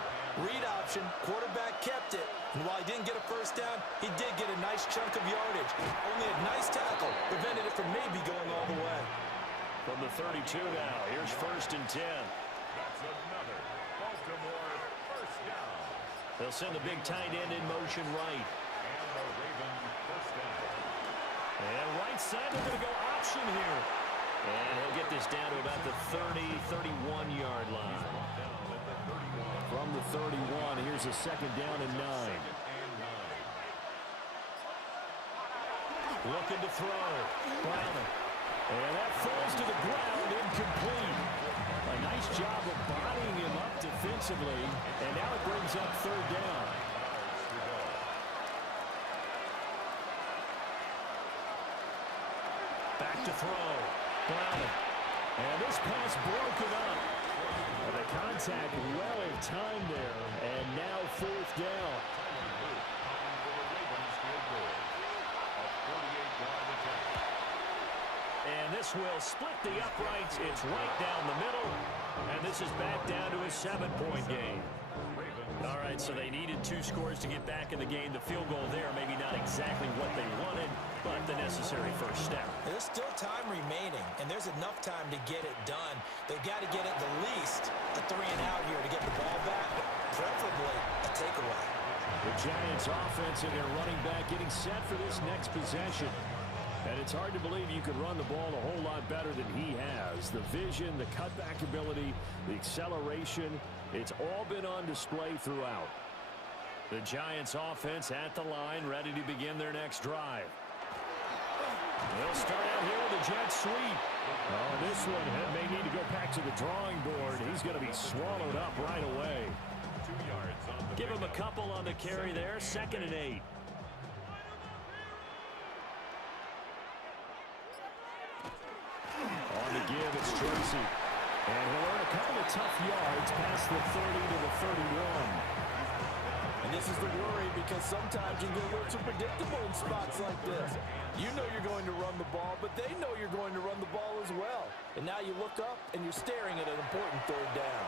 Read option, quarterback kept it, and while he didn't get a 1st down, he did get a nice chunk of yardage. Only a nice tackle prevented it from maybe going all the way. From the 32 now, here's 1st and 10. That's another Baltimore 1st down. They'll send the big tight end in motion right. And the Raven 1st down. And right side, they're going to go option here. And he'll get this down to about the 30, 31-yard line. From the 31, here's a 2nd down and 9. Looking to throw. Browning. And that falls to the ground, incomplete. A nice job of bodying him up defensively, and now it brings up third down. Back to throw. Browning. And this pass broken up. And the contact well timed there, and now fourth down. And this will split the uprights. It's right down the middle. And this is back down to a 7-point game. All right, so they needed 2 scores to get back in the game. The field goal there, maybe not exactly what they wanted, but the necessary first step. There's still time remaining, and there's enough time to get it done. They've got to get at the least a 3-and-out here to get the ball back, preferably a takeaway. The Giants offense and their running back getting set for this next possession. And it's hard to believe you could run the ball a whole lot better than he has. The vision, the cutback ability, the acceleration, it's all been on display throughout. The Giants offense at the line, ready to begin their next drive. They'll start out here with a jet sweep. Oh, this one may need to go back to the drawing board. He's going to be swallowed up right away. 2 yards on the Give him a couple on the carry there, 2nd and 8. On the give, it's Tracy. And he'll earn a couple of tough yards past the 30 to the 31. And this is the worry, because sometimes you get a little too predictable in spots like this. You know you're going to run the ball, but they know you're going to run the ball as well. And now you look up, and you're staring at an important third down.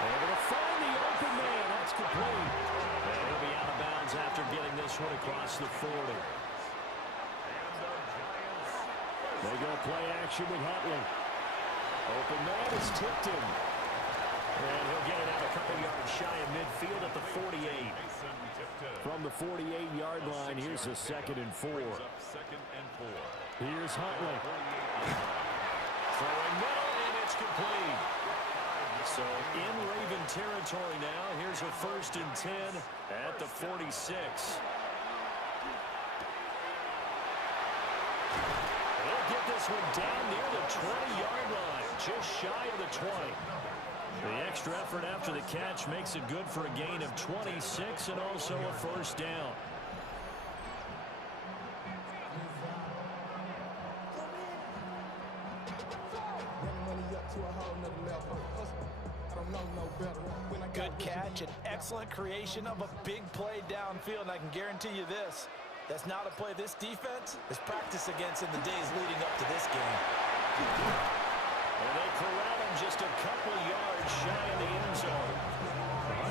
Able to find the open man. That's complete. And he'll be out of bounds after getting this one across the 40. They go play action with Huntley. Open man is tipped him. And he'll get it out a couple yards shy of midfield at the 48. From the 48-yard line, here's a 2nd and 4. Here's Huntley. Throwing middle, and it's complete. So in Raven territory now. Here's a 1st and 10 at the 46. Get this one down near the 20-yard line, just shy of the 20. The extra effort after the catch makes it good for a gain of 26 and also a 1st down. Good catch, an excellent creation of a big play downfield, and I can guarantee you this. That's not a play this defense is practiced against in the days leading up to this game. And they corral him just a couple yards shy of the end zone.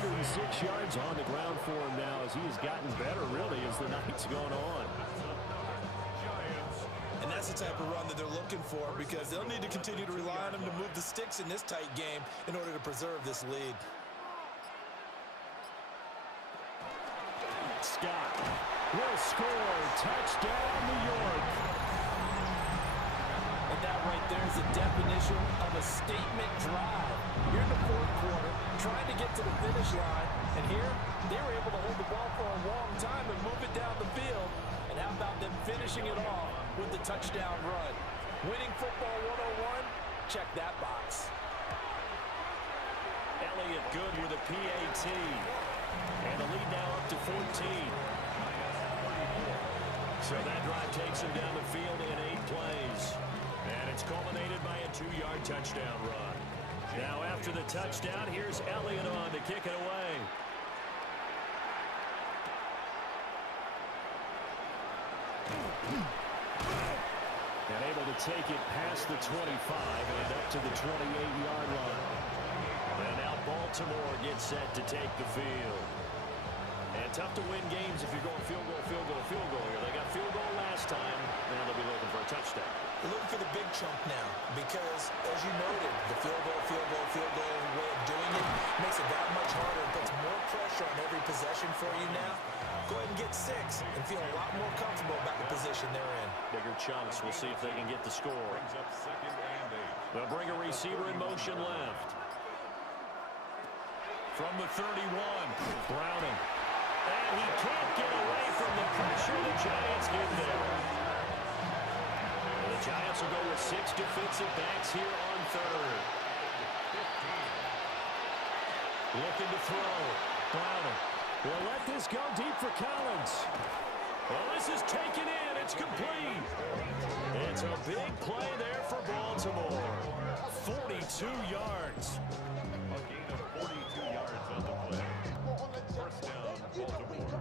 106 yards on the ground for him now as he has gotten better, really, as the night's gone on. And that's the type of run that they're looking for, because they'll need to continue to rely on him to move the sticks in this tight game in order to preserve this lead. Scott will score. Touchdown, New York. And that right there is the definition of a statement drive. You're in the 4th quarter, trying to get to the finish line, and here they were able to hold the ball for a long time and move it down the field. And how about them finishing it off with the touchdown run? Winning football 101, check that box. Elliott good with a PAT. And the lead now up to 14. So that drive takes him down the field in 8 plays. And it's culminated by a 2-yard touchdown run. Now after the touchdown, here's Elliott on to kick it away. And able to take it past the 25 and up to the 28-yard line. And now Baltimore gets set to take the field. And tough to win games if you're going field goal, field goal, field goal here. They got field goal last time. Now they'll be looking for a touchdown. They're looking for the big chunk now because, as you noted, the field goal way of doing it makes it that much harder and puts more pressure on every possession for you now. Go ahead and get 6 and feel a lot more comfortable about the position they're in. Bigger chunks. We'll see if they can get the score. They'll bring a receiver in motion left. From the 31, Browning. And he can't get away from the pressure the Giants give there. will go with 6 defensive backs here on third. 15. Looking to throw. Browning will let this go deep for Collins. Well, this is taken in. It's complete. It's a big play there for Baltimore. 42 yards. A gain of 42 yards on the play. First down, Baltimore.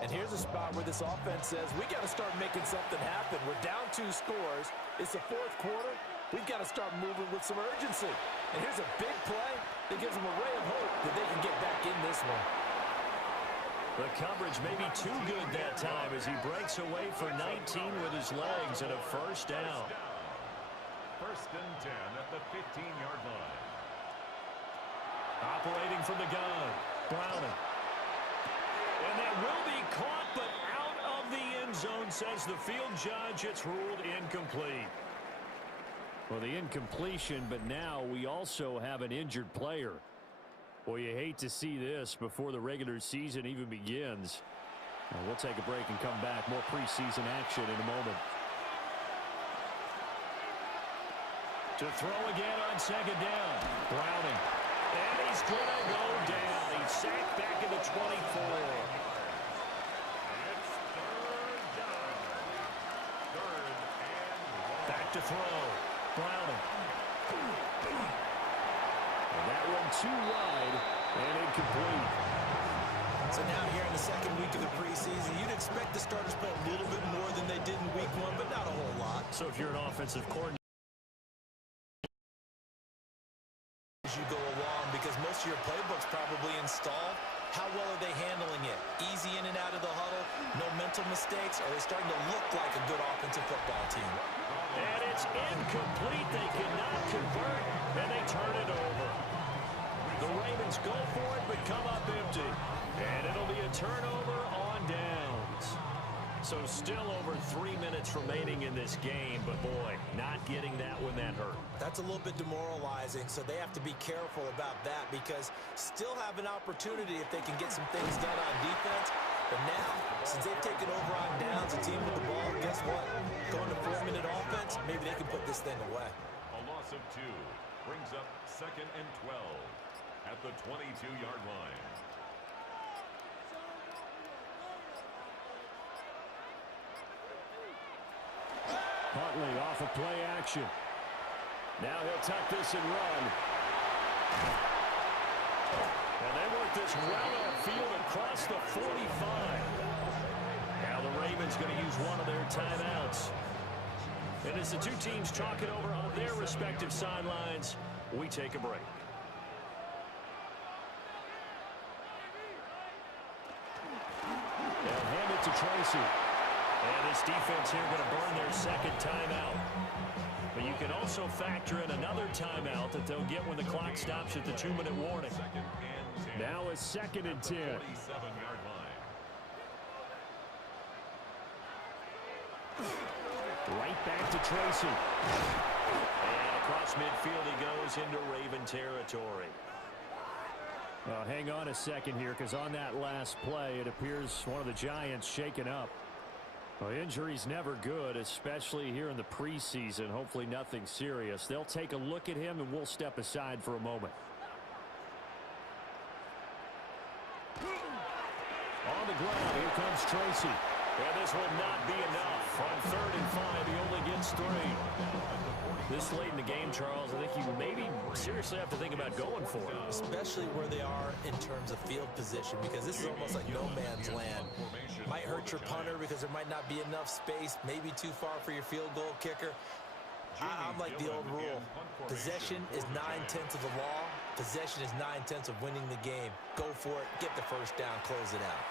And here's a spot where this offense says, we got to start making something happen. We're down 2 scores. It's the fourth quarter. We've got to start moving with some urgency. And here's a big play that gives them a ray of hope that they can get back in this one. The coverage may be too good that time as he breaks away for 19 with his legs and a first down. First and 10 at the 15-yard line. Operating from the gun, Browning. And that will be caught, but out of the end zone, says the field judge. It's ruled incomplete. Well, the incompletion, but now we also have an injured player. Well, you hate to see this before the regular season even begins. We'll take a break and come back. More preseason action in a moment. To throw again on second down. Browning. And he's going to go down. He's sacked back in the 24. It's third down. Third and 1. Back to throw. Browning. And that one too wide and incomplete. So now here in the second week of the preseason, you'd expect the starters to play a little bit more than they did in week 1, but not a whole lot. So if you're an offensive coordinator, As you go along, because most of your playbook's probably installed, how well are they handling it? Easy in and out of the huddle, no mental mistakes? Are they starting to look like a good offensive football team? and it's incomplete. They cannot convert, and they turn it over. The Ravens go for it, but come up empty. And it'll be a turnover on downs. So still over 3 minutes remaining in this game, but boy, not getting that when that hurt. That's a little bit demoralizing, so they have to be careful about that because still have an opportunity if they can get some things done on defense. But now, since they've taken over on downs, a team with the ball, guess what? Going to 4-minute offense, maybe they can put this thing away. A loss of 2 brings up second and 12 at the 22-yard line. Huntley off of play action. Now he'll tuck this and run. And they work this well upfield across the 45. Now the Ravens going to use one of their timeouts. And as the two teams talk it over on their respective sidelines, we take a break. They'll hand it to Tracy. And this defense here going to burn their second timeout. But you can also factor in another timeout that they'll get when the clock stops at the 2-minute warning. Second and 10. Now a second and 10. 47-yard line. Right back to Tracy. And across midfield he goes into Raven territory. Well, hang on a second here, because on that last play, it appears one of the Giants shaken up. Well, injury's never good, especially here in the preseason. Hopefully nothing serious. They'll take a look at him, and we'll step aside for a moment. On the ground, here comes Tracy. And this will not be enough. On 3rd and 5, he only gets 3. This late in the game, Charles, I think you maybe seriously have to think about going for it. Especially where they are in terms of field position, because this is almost like no man's land. Might hurt your punter because there might not be enough space, maybe too far for your field goal kicker. I'm like the old rule. Possession is 9/10 of the law. Possession is 9/10 of winning the game. Go for it, get the first down, close it out.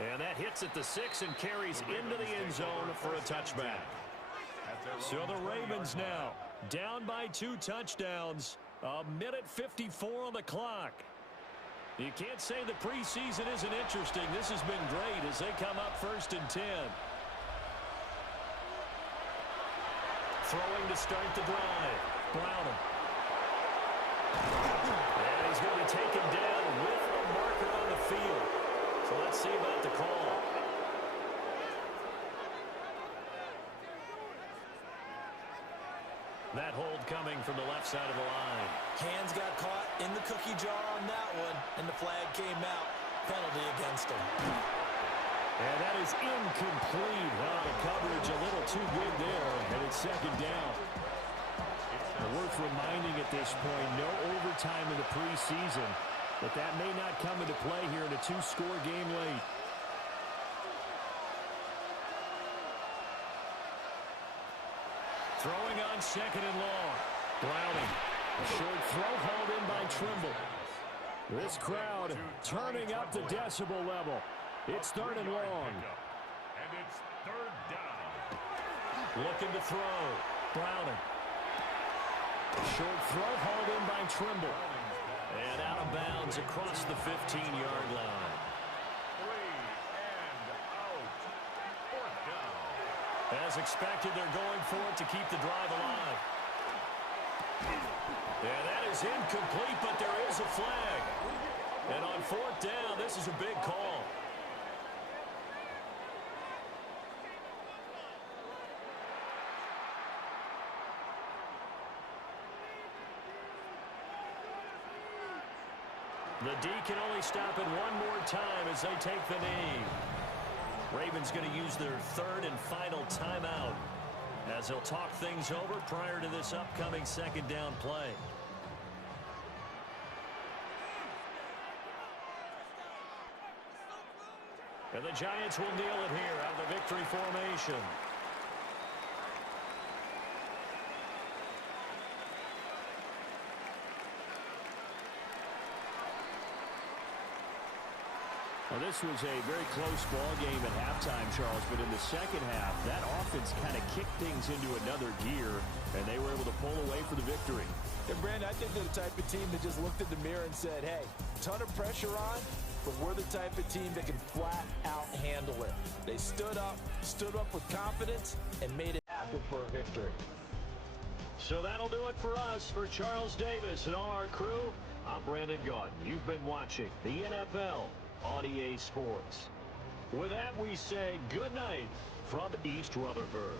And that hits at the 6 and carries into the end zone for a touchback. So the Ravens now down by 2 touchdowns. 1:54 on the clock. You can't say the preseason isn't interesting. This has been great as they come up 1st and 10. Throwing to start the drive. Browning. And he's going to take him down see about the call. That hold coming from the left side of the line. Hands got caught in the cookie jar on that one, and the flag came out. Penalty against him. And that is incomplete. Well, the coverage a little too good there, and it's second down. Worth reminding at this point, no overtime in the preseason, but that may not come into play here in a two-score game late. Throwing on second and long. Browning. A short throw hauled in by Trimble. This crowd turning up the decibel level. It's third and long. And it's third down. Looking to throw. Browning. A short throw hauled in by Trimble. And out of bounds across the 15-yard line. 3 and out. Fourth down. As expected, they're going for it to keep the drive alive. Yeah, that is incomplete, but there is a flag. And on fourth down, this is a big call. The D can only stop it one more time as they take the knee. Ravens going to use their third and final timeout as they'll talk things over prior to this upcoming second down play. And the Giants will kneel it here out of the victory formation. Well, this was a very close ball game at halftime, Charles, but in the second half, that offense kind of kicked things into another gear, and they were able to pull away for the victory. And, Brandon, I think they're the type of team that just looked in the mirror and said, hey, ton of pressure on, but we're the type of team that can flat out handle it. They stood up with confidence, and made it happen for a victory. So that'll do it for us. For Charles Davis and all our crew, I'm Brandon Gaudin. You've been watching the NFL on EA Sports. With that, we say good night from East Rutherford.